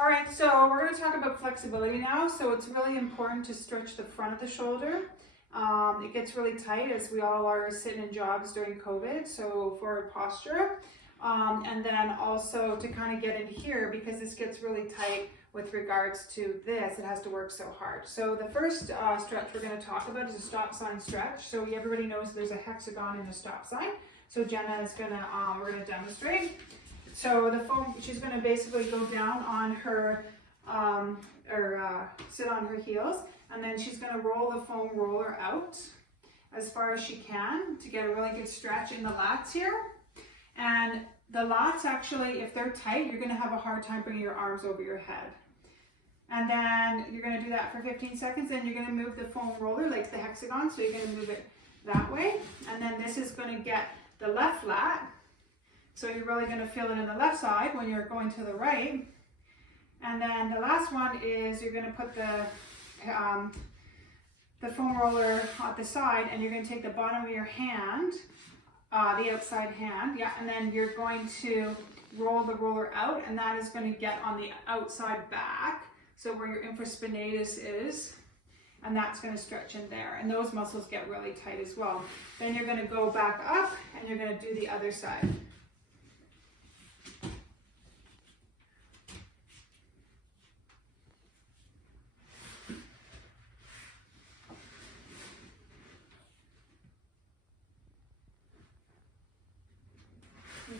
All right, so we're going to talk about flexibility now. So it's really important to stretch the front of the shoulder. It gets really tight as we all are sitting in jobs during COVID, so for posture. And then also to kind of get in here because this gets really tight with regards to this, it has to work so hard. So the first stretch we're going to talk about is a stop sign stretch. So everybody knows there's a hexagon and a stop sign. So Jenna is going to, we're going to demonstrate. So the foam, she's going to basically go down on her, sit on her heels, and then she's going to roll the foam roller out as far as she can to get a really good stretch in the lats here. And the lats actually, if they're tight, you're going to have a hard time bringing your arms over your head. And then you're going to do that for 15 seconds, and you're going to move the foam roller like the hexagon, so you're going to move it that way. And then this is going to get the left lat. So you're really going to feel it in the left side when you're going to the right. And then the last one is you're going to put the foam roller at the side, and you're going to take the bottom of your hand, the outside hand, yeah, and then you're going to roll the roller out, and that is going to get on the outside back, so where your infraspinatus is, and that's going to stretch in there, and those muscles get really tight as well. Then you're going to go back up, and you're going to do the other side.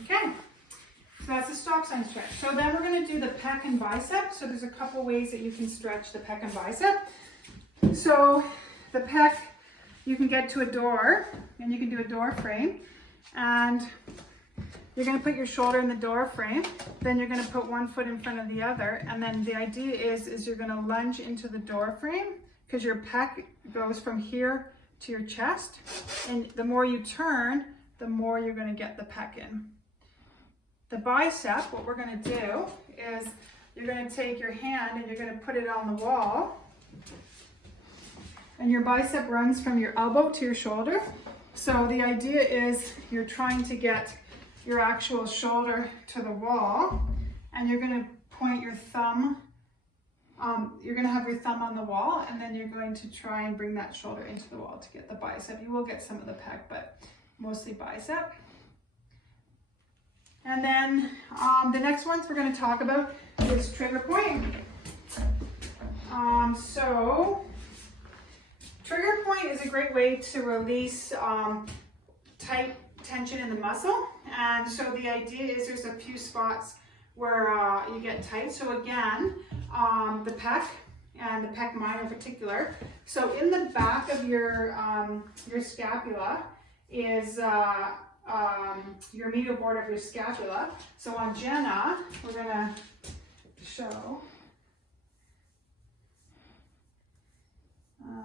Okay, so that's the stop sign stretch. So then we're going to do the pec and bicep. So there's a couple ways that you can stretch the pec and bicep. So the pec, you can get to a door, and you can do a door frame, and you're going to put your shoulder in the door frame. Then you're going to put one foot in front of the other, and then the idea is you're going to lunge into the door frame because your pec goes from here to your chest, and the more you turn, the more you're going to get the pec in. The bicep, what we're going to do is you're going to take your hand and you're going to put it on the wall, and your bicep runs from your elbow to your shoulder. So the idea is you're trying to get your actual shoulder to the wall, and you're going to point your thumb, you're going to have your thumb on the wall, and then you're going to try and bring that shoulder into the wall to get the bicep. You will get some of the pec, but mostly bicep. And then the next ones we're going to talk about is trigger point. So trigger point is a great way to release tight tension in the muscle. And so the idea is there's a few spots where you get tight. So again, the pec and the pec minor in particular. So in the back of your scapula is your medial border of your scapula. So on Jenna, we're going to show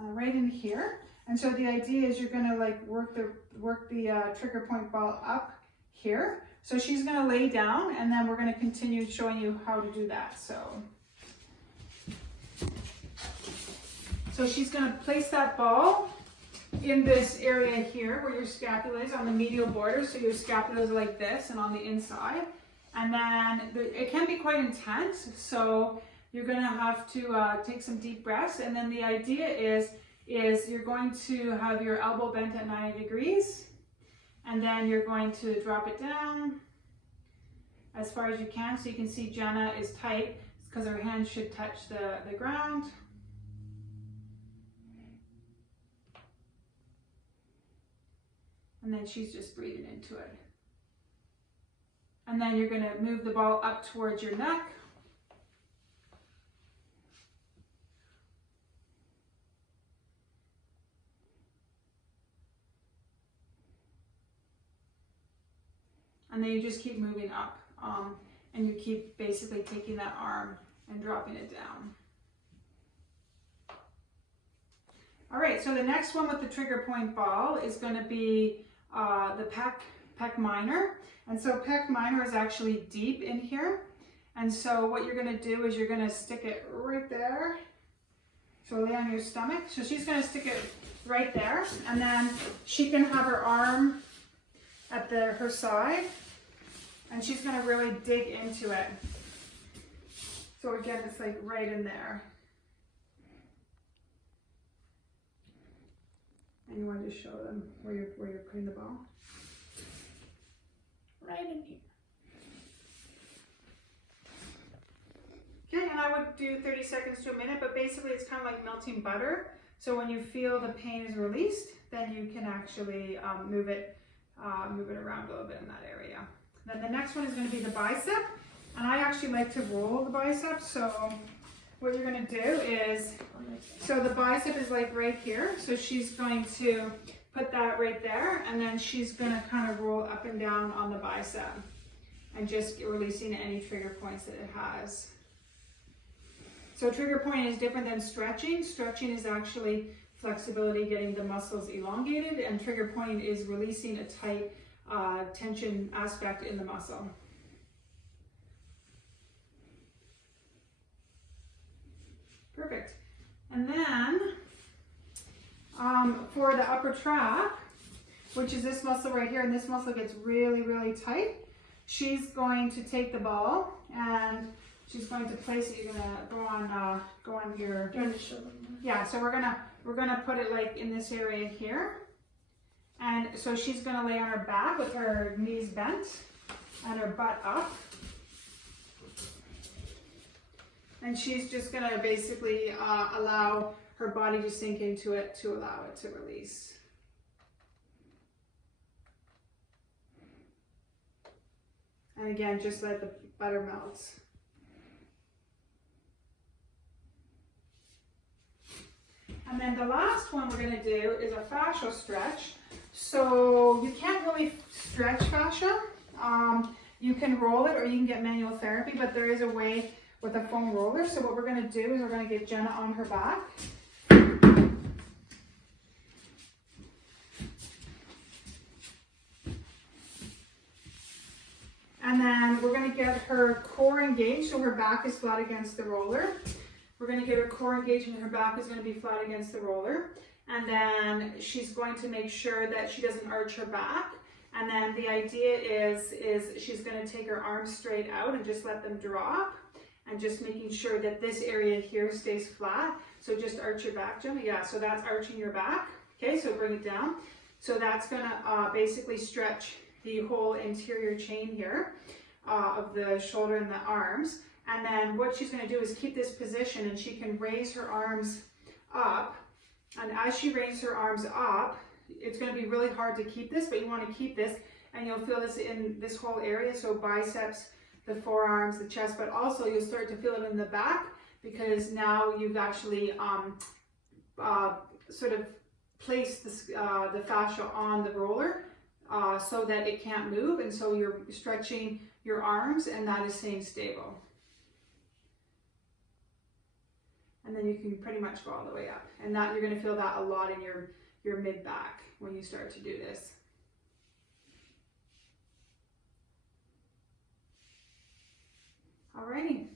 right in here. And so the idea is you're going to like work the trigger point ball up here. So she's going to lay down, and then we're going to continue showing you how to do that. So she's going to place that ball in this area here where your scapula is on the medial border. So your scapula is like this and on the inside. And then it can be quite intense. So you're going to have to take some deep breaths. And then the idea is you're going to have your elbow bent at 90 degrees. And then you're going to drop it down as far as you can. So you can see Jenna is tight because her hands should touch the ground. And then she's just breathing into it. And then you're going to move the ball up towards your neck. And then you just keep moving up. And you keep basically taking that arm and dropping it down. All right, so the next one with the trigger point ball is going to be the Pec Minor. And so Pec Minor is actually deep in here. And so what you're going to do is you're going to stick it right there. So lay on your stomach. So she's going to stick it right there. And then she can have her arm at her side. And she's going to really dig into it. So again, it's like right in there. And you want to just show them where you're putting the ball. Right in here. Okay, and I would do 30 seconds to a minute, but basically it's kind of like melting butter. So when you feel the pain is released, then you can actually move it around a little bit in that area. Then the next one is going to be the bicep, and I actually like to roll the bicep. So what you're going to do is, so the bicep is like right here, so she's going to put that right there, and then she's going to kind of roll up and down on the bicep and just releasing any trigger points that it has. So trigger point is different than stretching. Stretching is actually flexibility, getting the muscles elongated, and trigger point is releasing a tight tension aspect in the muscle. Perfect. And then for the upper trap, which is this muscle right here, and this muscle gets really, really tight, she's going to take the ball and she's going to place it. You're gonna go on your. Yeah. So we're gonna put it like in this area here, and so she's gonna lay on her back with her knees bent and her butt up, and she's just gonna basically allow her body to sink into it to allow it to release. And again, just let the butter melt. And then the last one we're going to do is a fascial stretch. So you can't really stretch fascia. You can roll it or you can get manual therapy, but there is a way with a foam roller. So what we're going to do is we're going to get Jenna on her back. And then we're going to get her core engaged, so her back is flat against the roller. We're going to get her core engaged and her back is going to be flat against the roller. And then she's going to make sure that she doesn't arch her back. And then the idea is she's going to take her arms straight out and just let them drop. And just making sure that this area here stays flat. So just arch your back, Jenna. Yeah, so that's arching your back. Okay, so bring it down. So that's going to basically stretch the whole interior chain here of the shoulder and the arms. And then what she's going to do is keep this position, and she can raise her arms up. And as she raises her arms up, it's going to be really hard to keep this, but you want to keep this, and you'll feel this in this whole area. So biceps, the forearms, the chest, but also you'll start to feel it in the back, because now you've actually sort of placed the fascia on the roller so that it can't move, and so you're stretching your arms, and that is staying stable. And then you can pretty much go all the way up. And that you're going to feel that a lot in your mid-back when you start to do this. Alrighty.